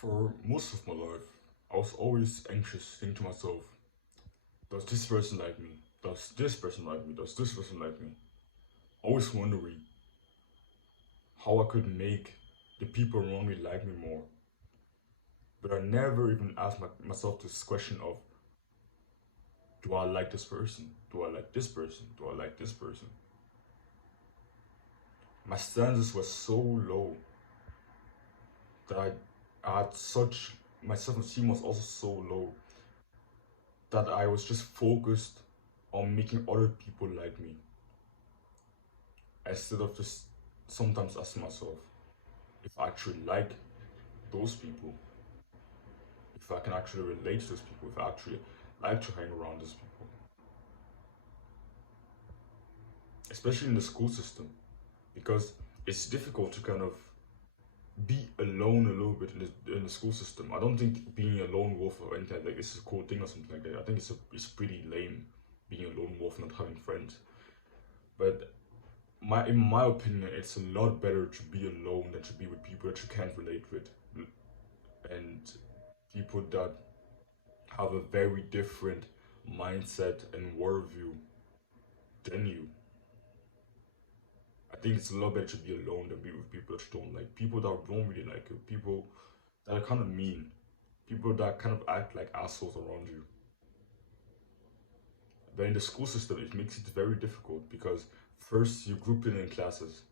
For most of my life, I was always anxious, thinking to myself, does this person like me? Does this person like me? Does this person like me? Always wondering how I could make the people around me like me more. But I never even asked myself this question of, do I like this person? Do I like this person? Do I like this person? My standards were so low that I had such, my self-esteem was also so low that I was just focused on making other people like me instead of just sometimes asking myself if I actually like those people, if I can actually relate to those people, if I actually like to hang around those people, especially in the school system, because it's difficult to kind of be alone a little bit in the school system. I don't think being a lone wolf or anything like this is a cool thing or something like that. I think it's pretty lame being a lone wolf and not having friends. But in my opinion, it's a lot better to be alone than to be with people that you can't relate with, and people that have a very different mindset and worldview than you. I think it's a lot better to be alone than be with people that you don't like. People that don't really like you. People that are kind of mean. People that kind of act like assholes around you. But in the school system, it makes it very difficult because first you group in classes.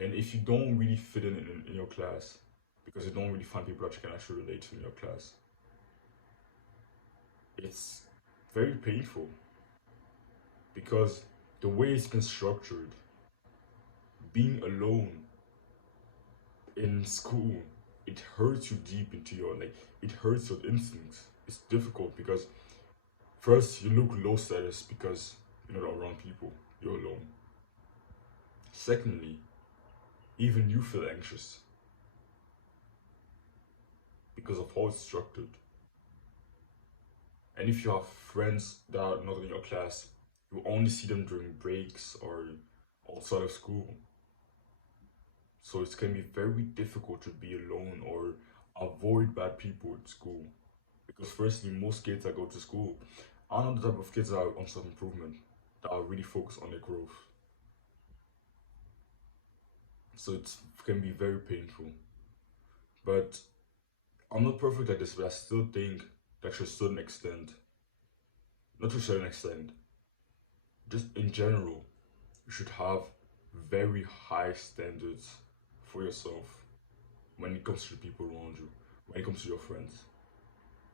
And if you don't really fit in your class, because you don't really find people that you can actually relate to in your class, it's very painful because the way it's been structured, being alone in school, it hurts you deep into your it hurts your instincts. It's difficult because first you look low status because you're not around people, you're alone. Secondly, even you feel anxious because of how it's structured. And if you have friends that are not in your class, you only see them during breaks or outside of school. So it can be very difficult to be alone or avoid bad people at school. Because firstly, most kids that go to school are not the type of kids that are on self-improvement, that are really focused on their growth. So it can be very painful. But I'm not perfect at this, but I still think that to a certain extent, not to a certain extent, just in general, you should have very high standards for yourself when it comes to the people around you, when it comes to your friends.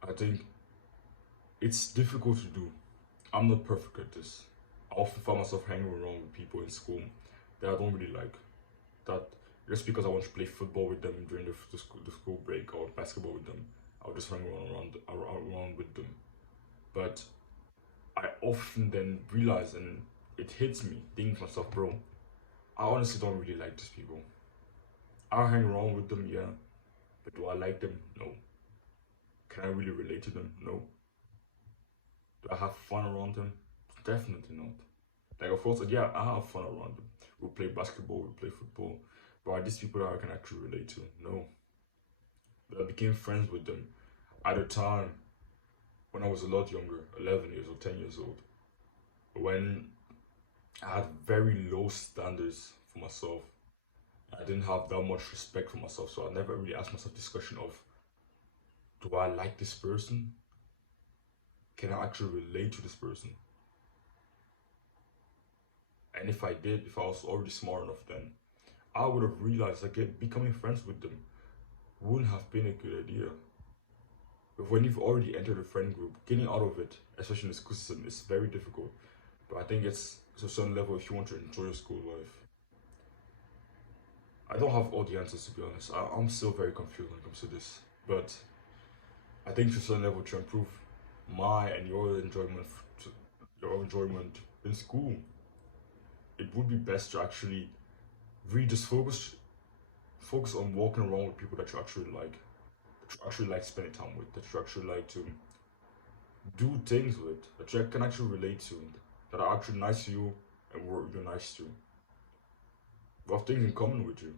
I think it's difficult to do. I'm not perfect at this. I often find myself hanging around with people in school that I don't really like. That just because I want to play football with them during the school break or basketball with them, I'll just hang around with them. But I often then realize and it hits me, thinking to myself, bro, I honestly don't really like these people. I'll hang around with them, yeah, but do I like them? No. Can I really relate to them? No. Do I have fun around them? Definitely not. Like, of course, yeah, I have fun around them. We play basketball, we play football, but are these people that I can actually relate to? No. But I became friends with them at a time when I was a lot younger, 11 years or 10 years old, when I had very low standards for myself. I didn't have that much respect for myself, so I never really asked myself this question of, do I like this person? Can I actually relate to this person? And if I did, if I was already smart enough then, I would have realized that becoming friends with them wouldn't have been a good idea. But when you've already entered a friend group, getting out of it, especially in the school system, is very difficult. But I think it's to a certain level if you want to enjoy your school life. I don't have all the answers to be honest. I'm still very confused when it comes to this. But I think to a certain level to improve my and your enjoyment in school, it would be best to actually really just focus on walking around with people that you actually like, that you actually like spending time with, that you actually like to do things with, that you can actually relate to, that are actually nice to you and you're nice to. We have things in common with you.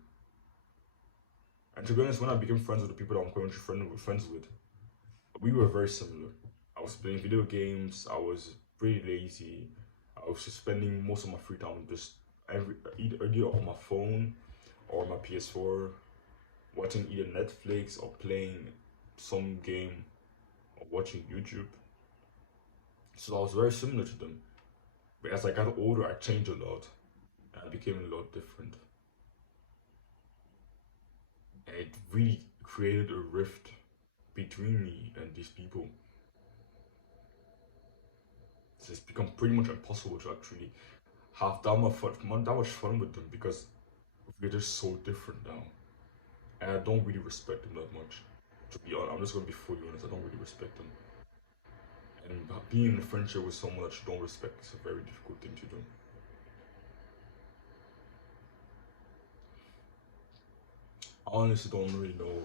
And to be honest, when I became friends with the people that I'm currently friends with, we were very similar. I was playing video games. I was pretty lazy. I was just spending most of my free time just either on my phone or my PS4, watching either Netflix or playing some game or watching YouTube. So I was very similar to them. But as I got older, I changed a lot and I became a lot different. And it really created a rift between me and these people. So it's become pretty much impossible to actually have that much fun with them because we're just so different now. And I don't really respect them that much. To be honest, I'm just gonna be fully honest, I don't really respect them. And being in a friendship with someone that you don't respect is a very difficult thing to do. I honestly don't really know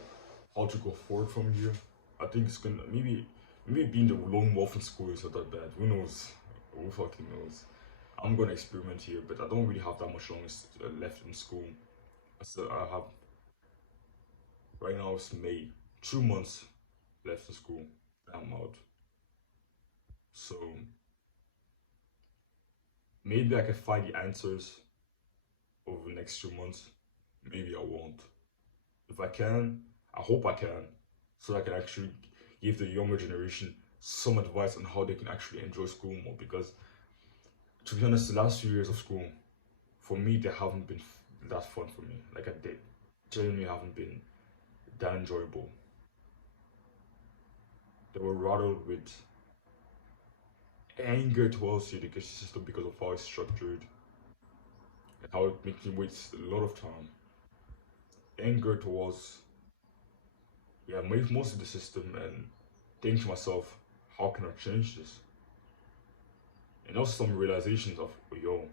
how to go forward from here. I think it's gonna maybe being the lone wolf in school is not that bad. Who knows? Who fucking knows? I'm gonna experiment here, but I don't really have that much longer left in school. I have right now it's May, 2 months left in school. I'm out. So maybe I can find the answers over the next 2 months. Maybe I won't. If I can, I hope I can, so I can actually give the younger generation some advice on how they can actually enjoy school more. Because to be honest, the last few years of school, for me, they haven't been that fun for me. Like I did, genuinely haven't been that enjoyable. They were rattled with anger towards the education system because of how it's structured and how it makes me waste a lot of time. Anger towards, yeah, most of the system, and think to myself, how can I change this? And also some realizations of, yo,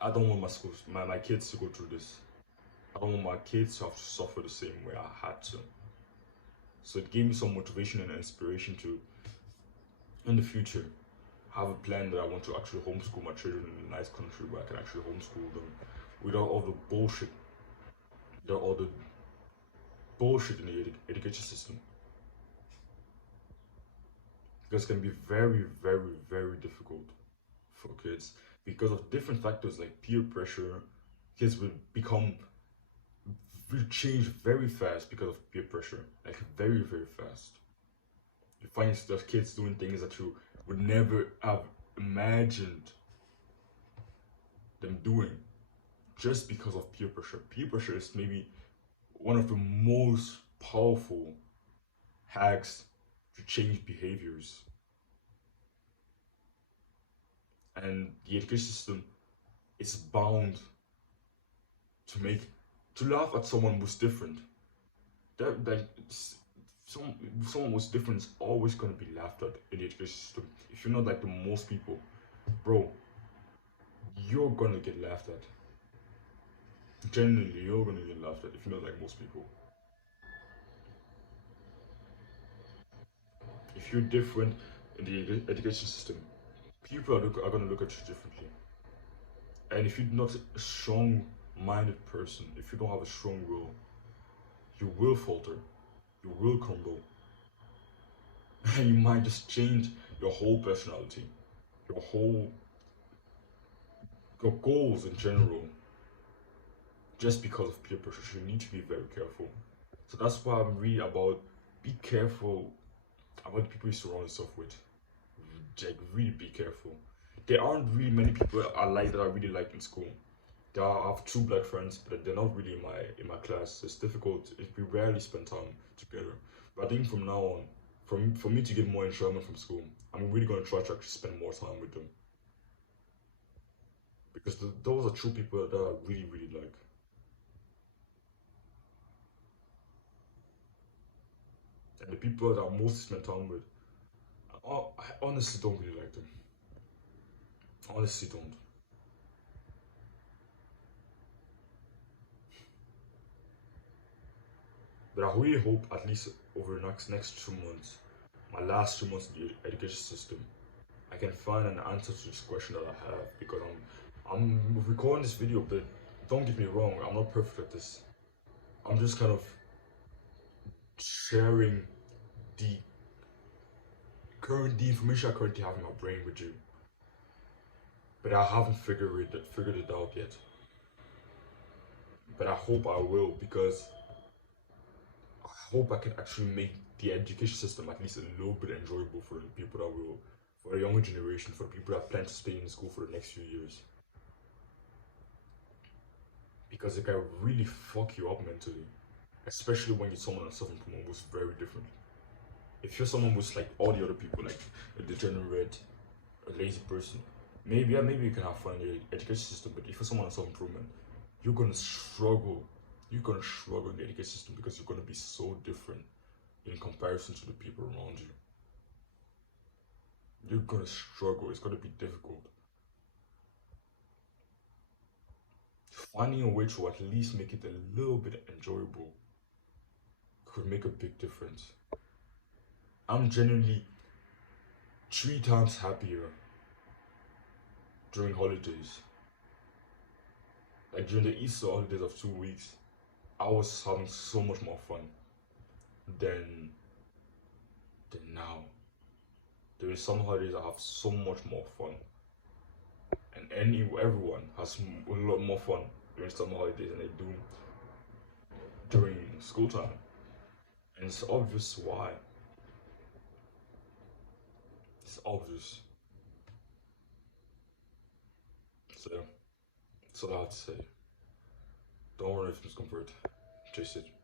I don't want my kids to go through this. I don't want my kids to have to suffer the same way I had to. So it gave me some motivation and inspiration to, in the future, have a plan that I want to actually homeschool my children in a nice country where I can actually homeschool them without all the bullshit, without all the bullshit in the education system. Because it can be very, very, very difficult for kids because of different factors like peer pressure. Kids will change very fast because of peer pressure, like very, very fast. You find those kids doing things that you would never have imagined them doing just because of peer pressure. Peer pressure is maybe one of the most powerful hacks to change behaviors. And the education system is bound to make to laugh at someone who's different. That some someone who's different is always gonna be laughed at in the education system. If you're not like the most people, bro, you're gonna get laughed at. Genuinely, you're gonna get laughed at if you're not like most people. If you're different in the education system, people are gonna look at you differently. And if you're not a strong-minded person, if you don't have a strong will, you will falter, you will crumble, and you might just change your whole personality, your whole your goals in general, just because of peer pressure. So you need to be very careful. So that's why I'm really about be careful about the people you surround yourself with. Like really be careful. There aren't really many people I like that I really like in school. I have two black friends, but they're not really in my class. It's difficult. We rarely spend time together. But I think from now on, for me to get more enjoyment from school, I'm really gonna try to actually spend more time with them because those are true people that I really really like. And the people that I mostly spend time with, I honestly don't really like them. Honestly, don't. But I really hope at least over the next 2 months, my last 2 months in the education system, I can find an answer to this question that I have because I'm recording this video, but don't get me wrong, I'm not perfect at this. I'm just kind of sharing the the information I currently have in my brain with you, but I haven't figured it out yet. But I hope I will, because I hope I can actually make the education system at least a little bit enjoyable for the people that will, for the younger generation, for the people that plan to stay in school for the next few years. Because it can really fuck you up mentally, especially when you're someone that's suffering from almost very different. If you're someone who's like all the other people, like a degenerate, a lazy person, maybe yeah, maybe you can have fun in your education system. But if you're someone on self improvement, you're gonna struggle. You're gonna struggle in the education system because you're gonna be so different in comparison to the people around you. You're gonna struggle. It's gonna be difficult. Finding a way to at least make it a little bit enjoyable could make a big difference. I'm genuinely 3 times happier during holidays. Like during the Easter holidays of 2 weeks, I was having so much more fun than now. During some holidays, I have so much more fun, and everyone has a lot more fun during summer holidays than they do during school time, and it's obvious why. It's obvious. So, that's all I have to say. Don't worry if discomfort. Chase it.